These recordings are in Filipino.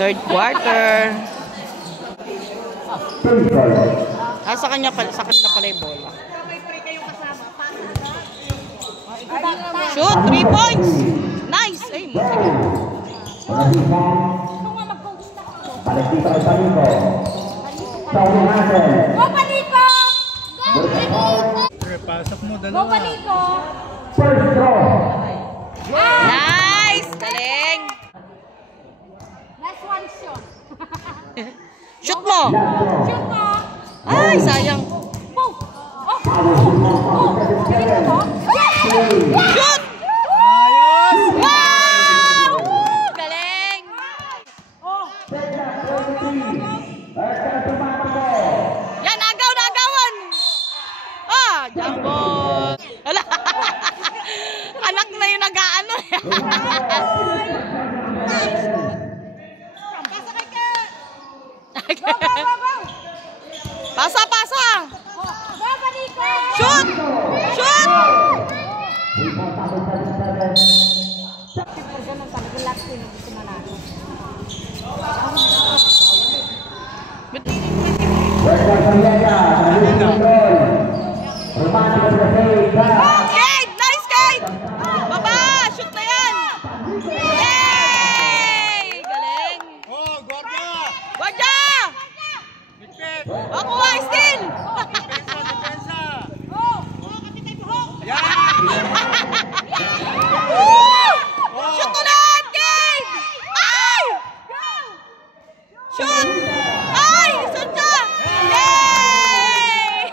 Third quarter. Sa kanila pala yung bola. Shoot, 3 points. Nice. Ay, pasok mo dalawa. nice. Galing. Last one shot. Shoot mo. Shoot mo. Ay, sayang. Boom. Oh. Shoot! Ayos! Wow! Galing! Yan, agaw na agawan! Jumbo! Wala! Anak na yung nag-aano. Pasa! Shoot! Shoot! Kate! Nice, Kate! Baba! Shoot na yan! Yay! Galing! Oh, guardia! Guardia! Ligpit! Makuha, steal! Depensa! Yan! Oh! Shoot ulit, Kate! Ay! Shoot! Ay! Shoot ka! Yay!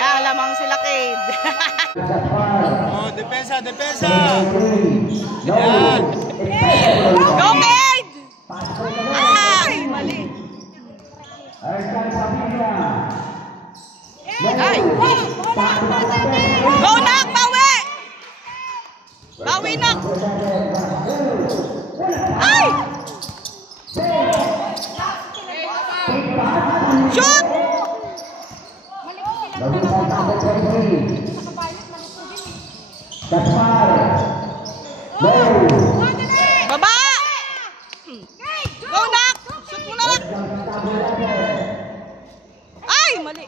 Yan, lamang sila, Kate. Oh, depensa! Yan! Go, Kate! Ay! Mali. Ay! Go, Nak! Bawi! Bawi, Nak! Ay! Shoot! Baba! Go, Nak! Shoot mo na, Nak! Ay! Mali.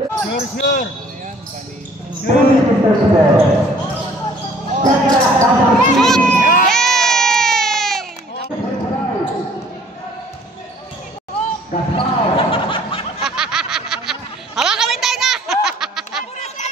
Sure! Shoot! Yay! Hawa kami tenga! Shoot!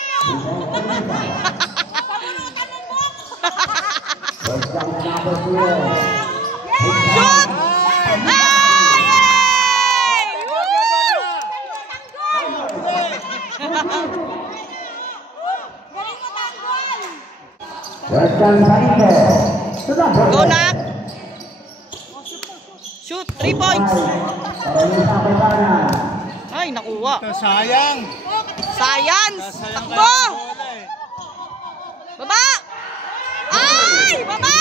Go, Nak! Shoot! 3 points! Ay, nakuha. Sayang! Science! Sayang Takbo! kaya bola eh. Baba! Ay! Baba!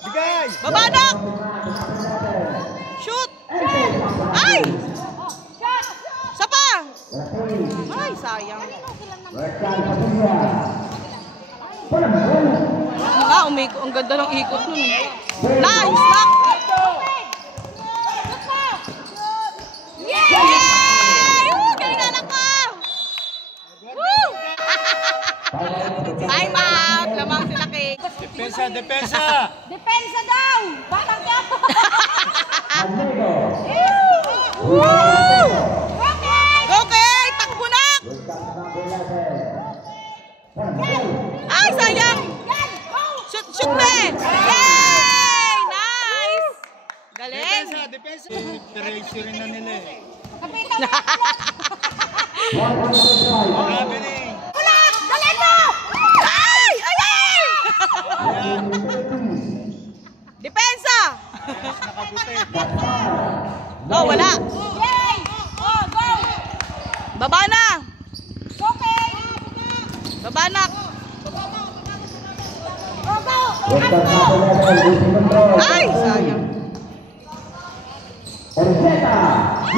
Bigay! Baba, Nak! Shoot! Ay! Isa pa! Ay, sayang. Ang ganda ng ikot nun. Nice! Nak! Yay! Galing anak ko! Woo! Time out! Lamang sila, Kate. Depensa! Depensa daw! Batang ka! Woo! Go, Kate! Takbo, Nak! Ay, sayang! Shoot, be! Yay! Nice! Galing! Depensa! Treasure na nila eh. Grabe na eh. Ulat! Dali mo! Ay! Ay! Depensa! Nakabuti. Oh, wala. Yay! Oh, go! Baba na! Okay! Baba na! Go! Ay! Sayang.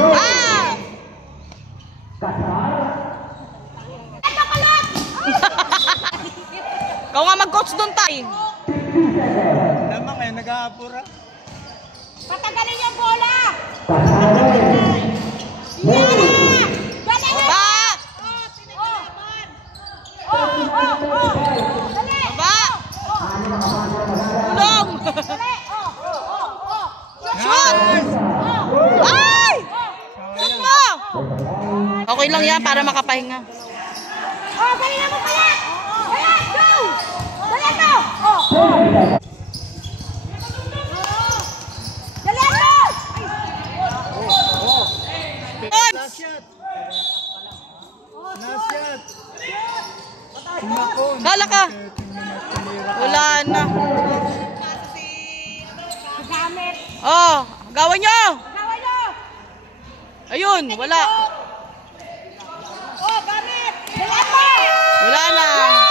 Ah! Ito kalat! Ikaw nga mag-coach doon, Tay. Lamang eh, nag-aapura. Patagalin yung bola! Yeah! Galing na! Baba! Dali! Baba! Tulong! Dali! Shoot! Ay! Shoot mo! Okay lang yan para makapahinga. Galing mo pala! Dali! Go! Dali to! Dali to! Nasyat! Nasyat! Nako! Hala ka! Wala na. Gamit! Oh, gawan nyo! Gawa nyo! Ayun, wala. Gamit! Dali to! Wala na.